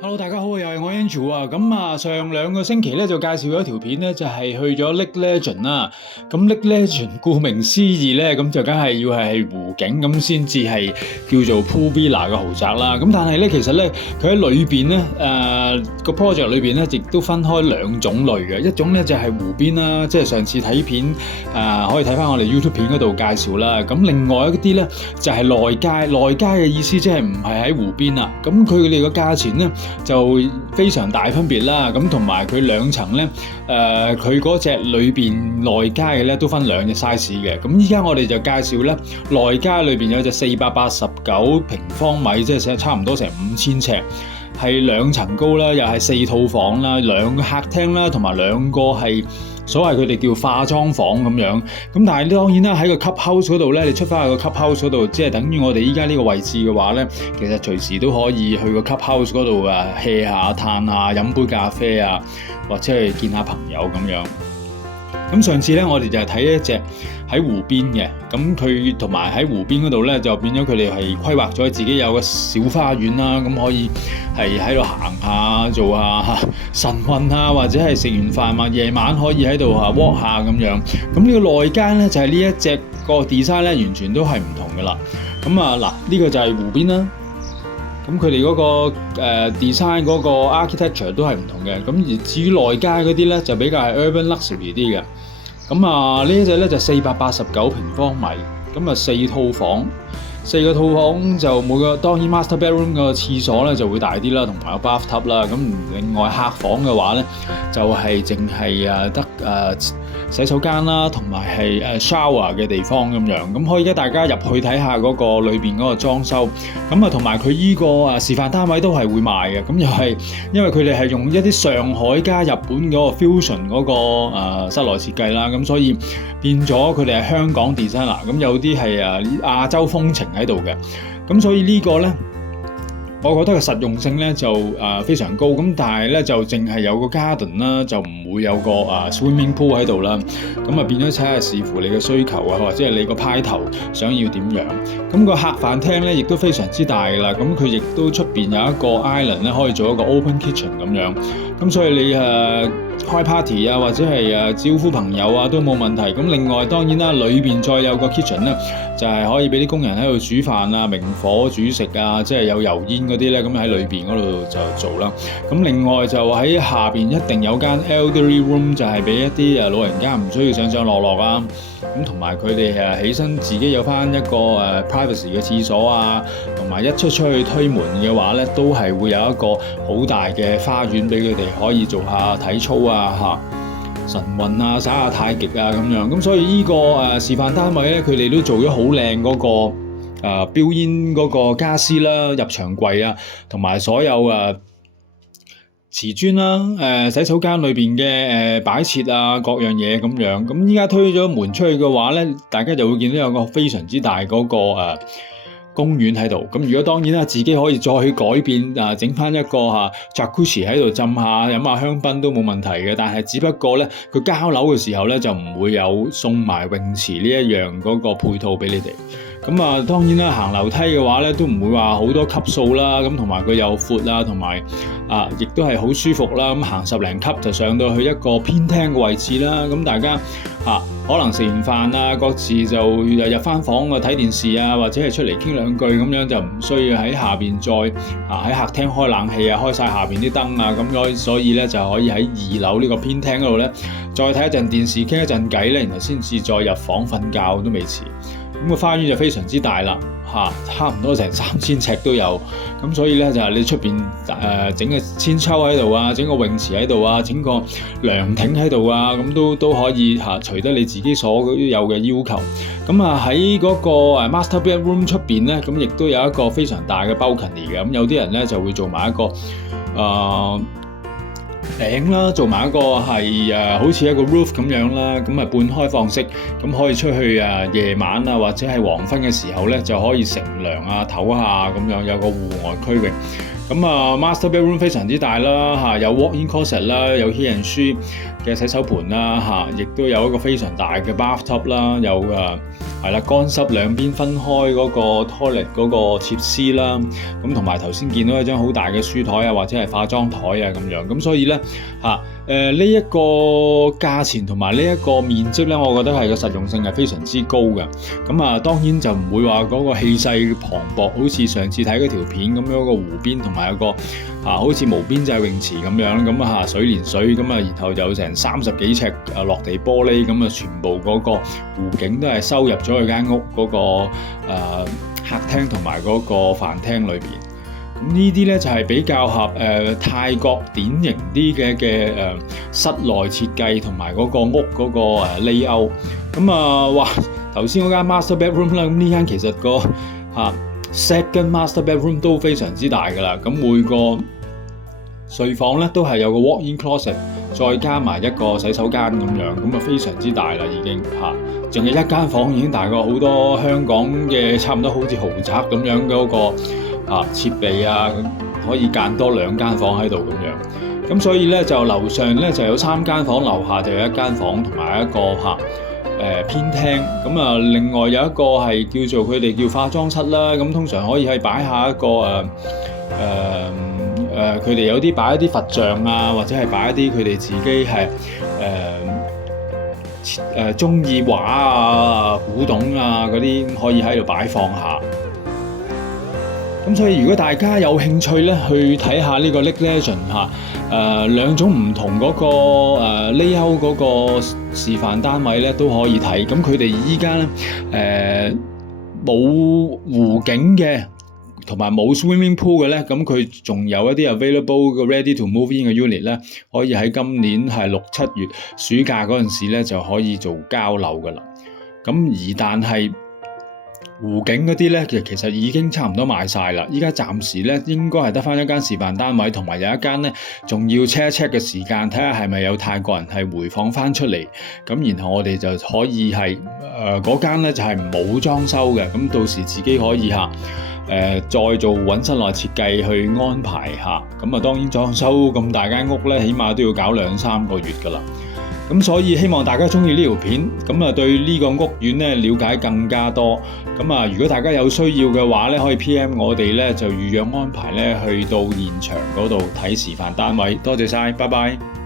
Hello，大家好，又係我 Andrew 啊。上兩個星期咧就介紹咗一條片咧，就係去咗 Lake Legend 啦。咁 Lake Legend 顧名思義咧，咁就梗係要係湖景咁先至係叫做 Pool Villa 嘅豪宅啦。咁但係咧，其實咧佢喺裏邊咧，個 project 裏邊咧，亦都分開兩種類嘅。一種咧就係湖邊啦，即係上次睇片可以睇翻我哋 YouTube 片嗰度介紹啦。咁另外一啲咧就係內街，內街嘅意思即係唔係喺湖邊啦。咁佢哋個價錢咧就非常大分別啦，咁同埋佢兩層咧，佢嗰隻裏邊內街嘅咧都分兩隻 size 嘅。咁依家我哋就介紹咧內街裏邊有隻489平方米，即係差唔多成5000尺，係兩層高啦，又係4套房啦，兩個客廳啦，同埋兩個係所謂佢哋叫化妝房咁樣。咁但係當然啦，喺個 clubhouse 嗰度咧，你出翻去個 clubhouse 嗰度，即係等於我哋依家呢個位置嘅話咧，其實隨時都可以去個 clubhouse 嗰度hea下、嘆下、飲杯咖啡啊，或者係見下朋友咁樣。咁上次咧，我哋就係睇一隻喺湖邊嘅，咁佢同埋喺湖邊嗰度咧，就變咗佢哋係規劃咗自己有個小花園啦，咁可以係喺度行下、做下晨運啊，或者係食完飯嘛，夜晚可以喺度walk下咁樣。咁呢個內間咧就係呢一隻個 design 咧，完全都係唔同嘅啦。咁嗱，呢個就係湖邊啦。咁佢哋嗰個design 嗰個 architecture 都係唔同嘅。咁而至於內街嗰啲咧，就比較係 urban luxury 啲嘅。咁呢一隻咧就489平方米，咁4套房，4個套房就每個當然 master bedroom 個廁所咧就會大啲啦，同埋個 bathtub 啦。咁另外客房嘅話咧，就係淨係得洗手間啦，同埋係shower 嘅地方咁樣。咁可以而家大家入去睇下嗰個裏邊嗰個裝修。咁同埋佢依個示範單位都係會賣嘅。咁又係因為佢哋係用一啲上海加日本嗰個 fusion 嗰個室內設計啦，咁所以變咗佢哋係香港 designer。咁有啲係亞洲風情喺度嘅。咁所以呢個咧，我覺得個實用性咧就非常高，咁但係咧就淨係有個 garden 啦，就唔會有個swimming pool 喺度啦。咁變咗睇下視乎你嘅需求啊，或者係你個派頭想要點樣。咁個客飯廳咧亦都非常之大啦，咁佢亦都出邊有一個 island 咧，可以做一個 open kitchen 咁樣。咁所以你開 party 啊，或者係招呼朋友啊都冇問題。咁另外當然啦，裏邊再有個 kitchen 咧，就係可以俾啲工人喺度煮飯啊、明火煮食啊，即係有油煙嗰啲咧，咁喺裏邊嗰度就做啦。咁另外就喺下邊一定有間 elderly room， 就係俾一啲老人家唔需要上上落落啊。咁同埋佢哋起身自己有翻一個privacy 嘅廁所啊，同埋一出去推門嘅話咧，都係會有一個好大嘅花園俾佢哋可以做下體操啊、晨運啊、耍下太極啊咁樣。咁所以呢個示範單位咧，佢哋都做咗好靚嗰個標煙嗰個家私啦、入牆櫃啊，同埋所有瓷磚啦、洗手間裏邊嘅擺設啊，各樣嘢咁樣。咁依家推咗門出去嘅話咧，大家就會見到有個非常之大嗰個公園喺度。咁如果當然啦，自己可以再去改變整翻一個jacuzzi 喺度浸下、飲下香檳都冇問題嘅。但係只不過咧，佢交樓嘅時候咧就唔會有送埋泳池呢一樣嗰個配套俾你哋。咁當然啦，行樓梯嘅話咧都唔會話好多級數啦。咁同埋佢又闊啊，同埋亦都係好舒服啦。咁行10零級就上到去一個偏廳嘅位置啦。咁大家可能食完飯啊，各自就入翻房睇電視啊，或者係出嚟傾兩句咁樣，就唔需要喺下邊再喺客廳開冷氣啊，開晒下邊啲燈啊。咁所以咧就可以喺2樓呢個偏廳嗰度咧，再睇一陣電視，傾一陣偈咧，然後先至再入房瞓覺都未遲。咁個花園就非常之大啦，差唔多成3000尺都有。咁所以咧就係你出邊整個千秋喺度啊，整個泳池喺度啊，整個涼亭喺度啊，咁都可以隨得你自己所有嘅要求。咁喺嗰個master bedroom 出邊咧，咁亦都有一個非常大嘅 balcony 嘅。咁有啲人咧就會做埋一個頂啦，做埋一個係好似一個 roof 咁樣啦，咁半開放式，咁可以出去夜晚啊，或者係黃昏嘅時候咧，就可以乘涼啊、唞下咁樣，有個戶外區域。咁master bedroom 非常之大啦，有 walk-in closet 啦，有 he and she 嘅洗手盆啦，亦都有一個非常大嘅 bathtub 啦，有係啦，乾濕兩邊分開嗰個 toilet 嗰個設施啦，咁同埋頭先見到一張好大嘅書台啊，或者係化妝台啊咁樣，咁所以咧呢一個價錢同埋呢一個面積咧，我覺得係個實用性係非常之高嘅。咁當然就唔會話嗰個氣勢磅礴，好似上次睇嗰條片咁樣個湖邊同埋有個好似無邊際泳池咁樣，咁水連水，咁然後就成30幾尺落地玻璃，咁全部嗰個湖景都係收入咗佢間屋嗰個客廳同埋嗰個飯廳裏邊。咁呢啲咧就係比較合泰國典型啲嘅室內設計同埋嗰個屋嗰個layout。哇！頭先嗰間 master bedroom 啦，咁呢間其實個second master bedroom 都非常之大噶啦。咁每個睡房咧都係有個 walk-in closet， 再加埋一個洗手間咁樣，咁非常之大啦已經淨係一間房已經大過好多香港嘅差唔多好似豪宅咁樣嗰個設備可以間多2間房喺度咁樣。咁所以咧就樓上咧就有3間房，樓下就有1間房同埋一個偏廳。咁另外有一個係叫做佢哋叫化妝室啦。咁通常可以係擺下一個佢哋有啲擺一啲佛像啊，或者係擺一啲佢哋自己係中意畫啊、古董啊嗰啲，可以喺度擺放下。咁所以如果大家有興趣咧，去睇下呢個 Lake Legend 兩種唔同嗰個layout 嗰個示範單位咧都可以睇。咁佢哋依家咧冇湖景嘅，同埋冇 swimming pool 嘅咧，咁佢仲有一啲 available 嘅 ready to move in 嘅 unit 咧，可以喺今年係6、7月暑假嗰陣時咧就可以做交樓噶啦。咁但係湖景嗰啲咧，其實已經差唔多賣晒啦。依家暫時咧應該係得返一間示範單位，同埋有一間咧仲要 check 一 check 嘅時間，睇下係咪有泰國人係回放返出嚟。咁然後我哋就可以係嗰間咧就係冇裝修嘅，咁到時自己可以再做揾室內設計去安排下。咁當然裝修咁大間屋咧，起碼都要搞2-3個月㗎啦。咁所以希望大家中意呢條片，咁對呢個屋苑咧了解更加多。咁如果大家有需要嘅話咧，可以 PM 我哋咧就預約安排咧去到現場嗰度睇示範單位。多謝晒，拜拜。